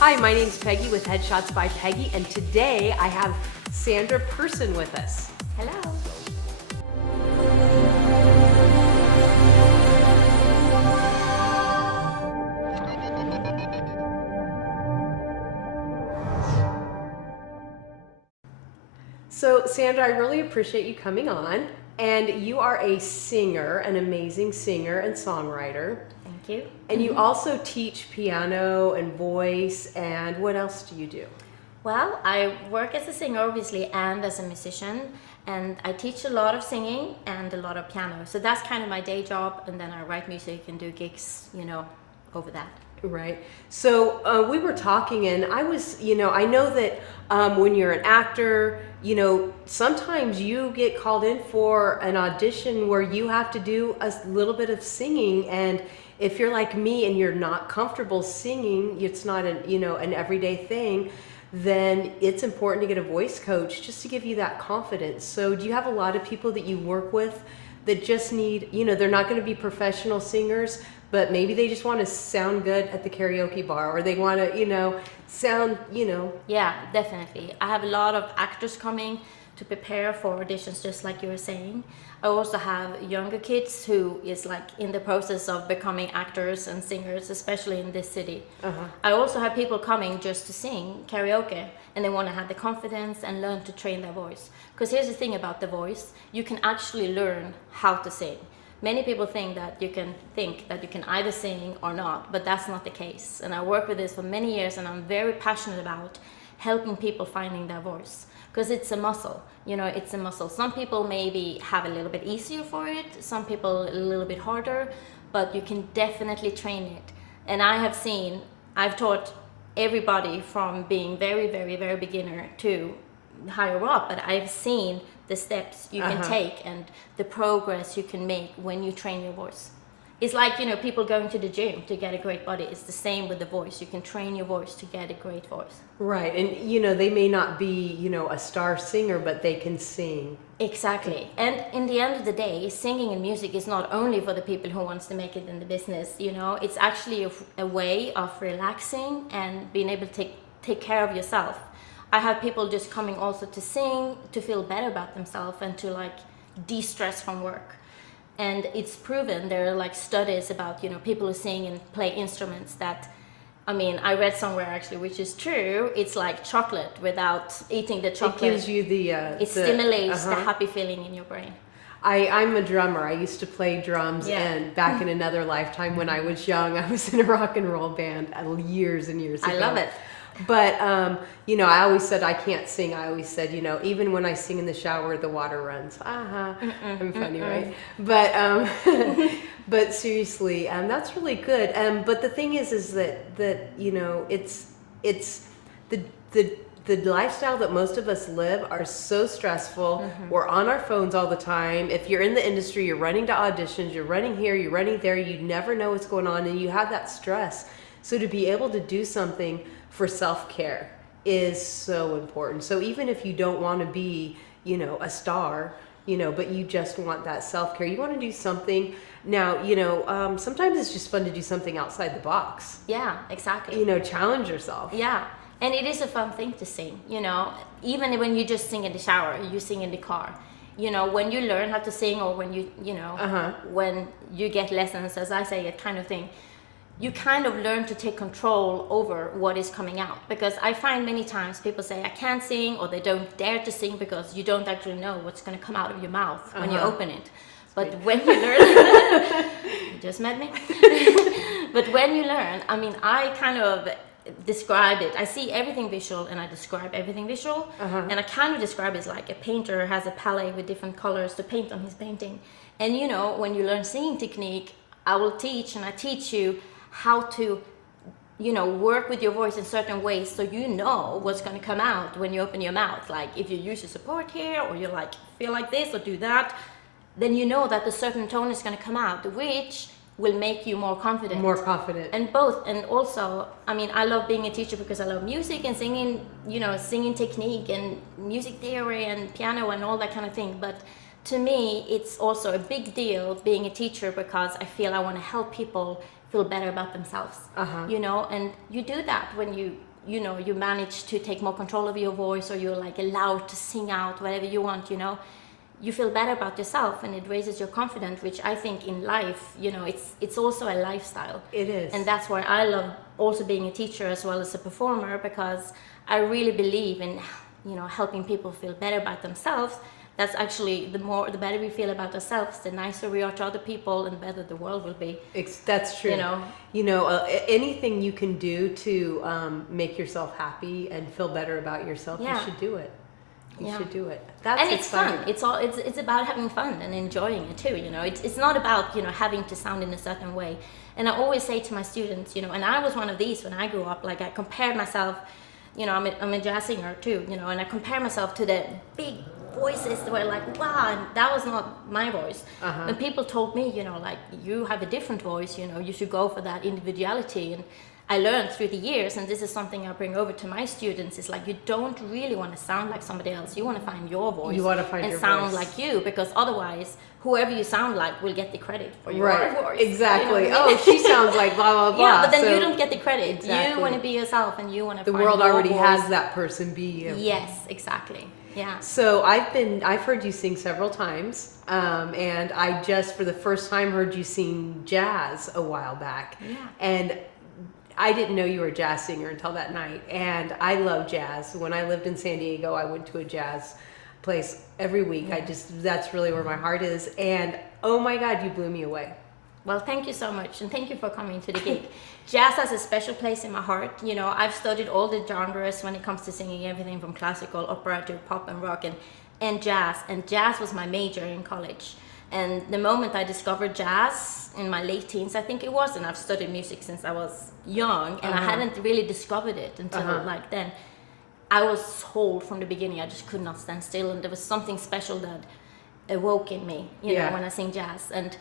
Hi, my name's Peggy with Headshots by Peggy, and today I have Sandra Pehrsson with us. Hello. So, Sandra, I really appreciate you coming on, and you are a singer, an amazing singer and songwriter. Thank you. And you also teach piano and voice, and what else do you do? Well, I work as a singer, obviously, and as a musician, and I teach a lot of singing and a lot of piano. So that's kind of my day job, and then I write music and do gigs, over that. Right. So we were talking, and I know that when you're an actor, sometimes you get called in for an audition where you have to do a little bit of singing. And if you're like me and you're not comfortable singing, it's not an everyday thing, then it's important to get a voice coach just to give you that confidence. So do you have a lot of people that you work with that just need, they're not going to be professional singers, but maybe they just want to sound good at the karaoke bar, or they want to, sound, Yeah, definitely. I have a lot of actors coming to prepare for auditions, just like you were saying. I also have younger kids who is like in the process of becoming actors and singers, especially in this city. Uh-huh. I also have people coming just to sing karaoke, and they want to have the confidence and learn to train their voice. Because here's the thing about the voice, you can actually learn how to sing. Many people think that you can either sing or not, but that's not the case. And I work with this for many years, and I'm very passionate about helping people finding their voice, because it's a muscle. It's a muscle. Some people maybe have a little bit easier for it, some people a little bit harder, but you can definitely train it. And I've taught everybody from being very, very, very beginner to higher up, but I've seen the steps you can take and the progress you can make when you train your voice. It's like, people going to the gym to get a great body. It's the same with the voice. You can train your voice to get a great voice. Right. And, they may not be, a star singer, but they can sing. Exactly. And in the end of the day, singing and music is not only for the people who wants to make it in the business, it's actually a way of relaxing and being able to take care of yourself. I have people just coming also to sing, to feel better about themselves and to de-stress from work. And it's proven, there are studies about, people who sing and play instruments that, I read somewhere actually, which is true, it's like chocolate without eating the chocolate. It gives you it stimulates the happy feeling in your brain. I'm a drummer. I used to play drums, and back in another lifetime when I was young, I was in a rock and roll band years and years ago. I love it. But, I always said I can't sing. I always said, even when I sing in the shower, the water runs. I'm funny, right? But, but seriously, that's really good. But the thing is that it's the lifestyle that most of us live are so stressful. We're on our phones all the time. If you're in the industry, you're running to auditions, you're running here, you're running there, you never know what's going on, and you have that stress. So to be able to do something for self-care is so important. So even if you don't want to be, a star, but you just want that self-care, you want to do something. Now, sometimes it's just fun to do something outside the box. Yeah, exactly. Challenge yourself. Yeah, and it is a fun thing to sing, even when you just sing in the shower, you sing in the car. When you learn how to sing, or when when you get lessons, as I say, it kind of thing, you kind of learn to take control over what is coming out. Because I find many times people say, I can't sing, or they don't dare to sing because you don't actually know what's going to come out of your mouth when you open it. But when you learn, you just met me. But when you learn, I kind of describe it. I see everything visual and I describe everything visual. And I kind of describe it like a painter has a palette with different colors to paint on his painting. And when you learn singing technique, I will teach you how to work with your voice in certain ways, so what's going to come out when you open your mouth. Like if you use your support here, or you feel like this or do that, then that a certain tone is going to come out, which will make you more confident. And also, I love being a teacher because I love music and singing, singing technique and music theory and piano and all that kind of thing. But to me, it's also a big deal being a teacher, because I feel I want to help people feel better about themselves, and you do that when you you know, you manage to take more control of your voice, or you're like allowed to sing out whatever you want, you know, you feel better about yourself, and it raises your confidence, which I think in life, you know, it's also a lifestyle. It is. And that's why I love also being a teacher as well as a performer, because I really believe in, you know, helping people feel better about themselves. That's actually, the better we feel about ourselves, the nicer we are to other people, and the better the world will be. That's true. You know, anything you can do to make yourself happy and feel better about yourself, you should do it. You should do it. That's and it's exciting. fun. It's about having fun and enjoying it too. You know, it's not about, you know, having to sound in a certain way. And I always say to my students, you know, and I was one of these when I grew up. Like, I compared myself. You know, I'm a jazz singer too. You know, and I compare myself to the big voices that were like, wow, and that was not my voice. And people told me, you know, like, you have a different voice. You know, you should go for that individuality. And I learned through the years, and this is something I bring over to my students, is like, you don't really want to sound like somebody else. You want to find your voice. You want to find and your sound voice. like you, because otherwise, whoever you sound like will get the credit for your voice. Exactly. You know what I mean? Oh, she sounds like blah, blah, blah. Yeah, but then So you don't get the credit. Exactly. You want to be yourself, and you want to the find world your already voice. has that person be you. Yes, exactly. Yeah. So I've heard you sing several times, and I just for the first time heard you sing jazz a while back. Yeah. And I didn't know you were a jazz singer until that night. And I love jazz. When I lived in San Diego, I went to a jazz place every week. Yeah. That's really where my heart is. And oh my God, you blew me away. Well, thank you so much, and thank you for coming to the gig. Jazz has a special place in my heart. You know, I've studied all the genres when it comes to singing, everything from classical, opera to pop and rock, and jazz. And jazz was my major in college. And the moment I discovered jazz in my late teens, I think it was, and I've studied music since I was young, and I hadn't really discovered it until like then. I was sold from the beginning. I just could not stand still, and there was something special that awoke in me, you know, when I sing jazz. And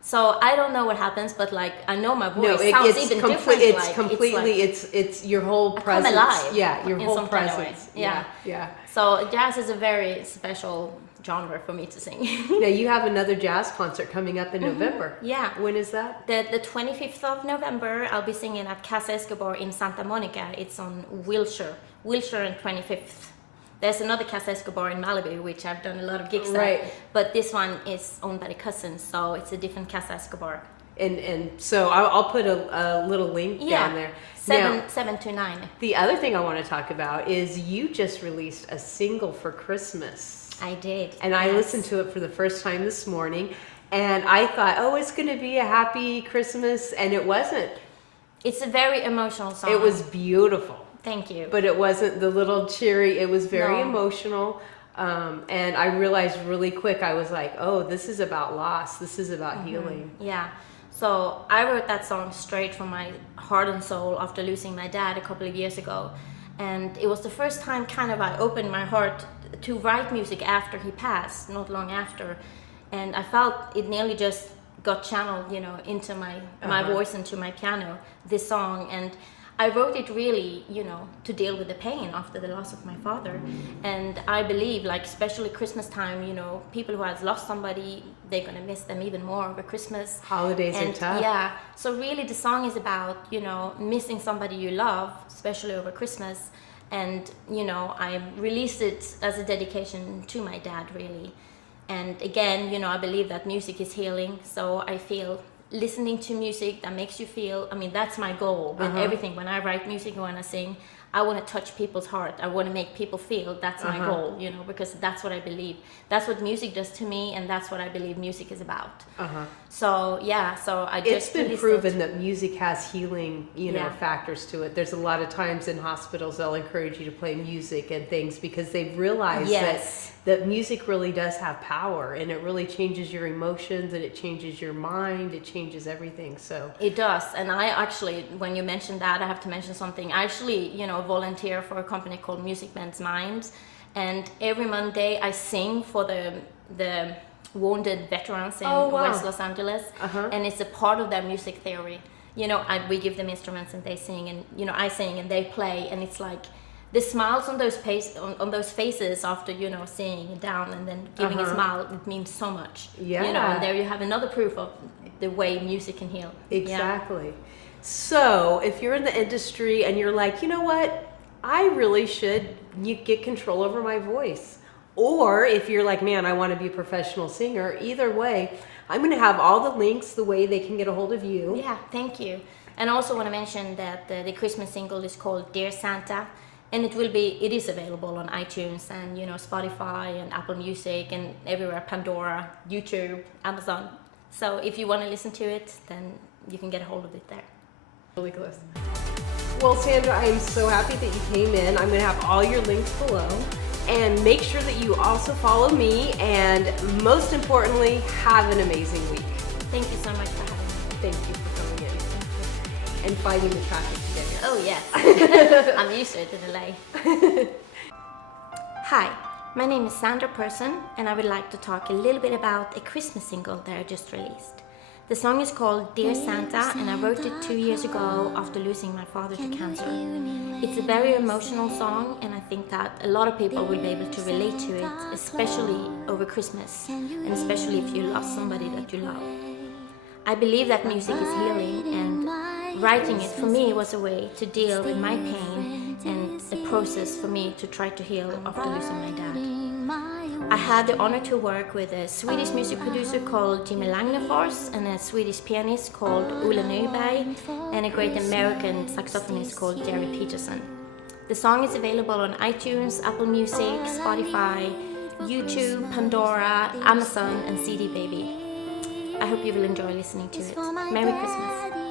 so I don't know what happens, but like, I know my voice sounds even different. It's completely, it's your whole presence. I come alive. Yeah, your in whole some kind of way. presence. Yeah. So jazz is a very special genre for me to sing. Now you have another jazz concert coming up in November. Yeah. When is that? The 25th of November, I'll be singing at Casa Escobar in Santa Monica. It's on Wilshire and 25th. There's another Casa Escobar in Malibu, which I've done a lot of gigs at. But this one is owned by the cousins, so it's a different Casa Escobar. And so I'll put a little link down there. 7 to 9. The other thing I want to talk about is you just released a single for Christmas. I did. And I listened to it for the first time this morning, and I thought, oh, it's going to be a happy Christmas, and it wasn't. It's a very emotional song. It was beautiful. Thank you. But it wasn't the little cheery, it was very emotional. And I realized really quick, I was like, oh, this is about loss. This is about healing. Yeah. So I wrote that song straight from my heart and soul after losing my dad a couple of years ago. And it was the first time kind of I opened my heart to write music after he passed, not long after. And I felt it nearly just got channeled, you know, into my voice, into my piano, this song. And I wrote it really, you know, to deal with the pain after the loss of my father. And I believe, like, especially Christmas time, you know, people who has lost somebody, they're going to miss them even more over Christmas. Holidays are tough. Yeah. So really the song is about, you know, missing somebody you love, especially over Christmas. And, you know, I released it as a dedication to my dad, really. And again, you know, I believe that music is healing. So I feel listening to music that makes you feel, I mean, that's my goal with everything. When I write music and when I sing, I want to touch people's heart. I want to make people feel. That's my goal, you know, because that's what I believe. That's what music does to me, and that's what I believe music is about. So, yeah, so I just... It's been proven that music has healing, you know, factors to it. There's a lot of times in hospitals they'll encourage you to play music and things because they've realized that music really does have power, and it really changes your emotions, and it changes your mind, it changes everything. So it does. And I actually, when you mentioned that, I have to mention something. I actually, you know, volunteer for a company called Music Mends Minds, and every Monday I sing for the wounded veterans in West Los Angeles, and it's a part of their music theory. You know, we give them instruments and they sing, and, you know, I sing and they play, and it's like the smiles on those faces after, you know, sitting down and then giving a smile, it means so much. You know, and there you have another proof of the way music can heal. Exactly. So if you're in the industry and you're like, you know what, I really should get control over my voice. Or if you're like, man, I want to be a professional singer, either way, I'm going to have all the links, the way they can get a hold of you. Yeah, thank you. And I also want to mention that the Christmas single is called Dear Santa, and it is available on iTunes and Spotify and Apple Music and everywhere, Pandora, YouTube, Amazon. So if you want to listen to it, then you can get a hold of it there. Really close. Well, Sandra, I am so happy that you came in. I'm going to have all your links below. And make sure that you also follow me, and most importantly, have an amazing week. Thank you so much for having me. Thank you for coming in and fighting the traffic to get here. Oh yes, I'm used to it in LA. Hi, my name is Sandra Pehrsson, and I would like to talk a little bit about a Christmas single that I just released. The song is called Dear Santa, and I wrote it 2 years ago after losing my father to cancer. It's a very emotional song, and I think that a lot of people will be able to relate to it, especially over Christmas, and especially if you lost somebody that you love. I believe that music is healing, and writing it for me was a way to deal with my pain and a process for me to try to heal after losing my dad. I had the honor to work with a Swedish music producer called Jimmy Lagnefors and a Swedish pianist called Ola Nyberg and a great American saxophonist called Jerry Peterson. The song is available on iTunes, Apple Music, Spotify, YouTube, Pandora, Amazon and CD Baby. I hope you will enjoy listening to it. Merry Christmas.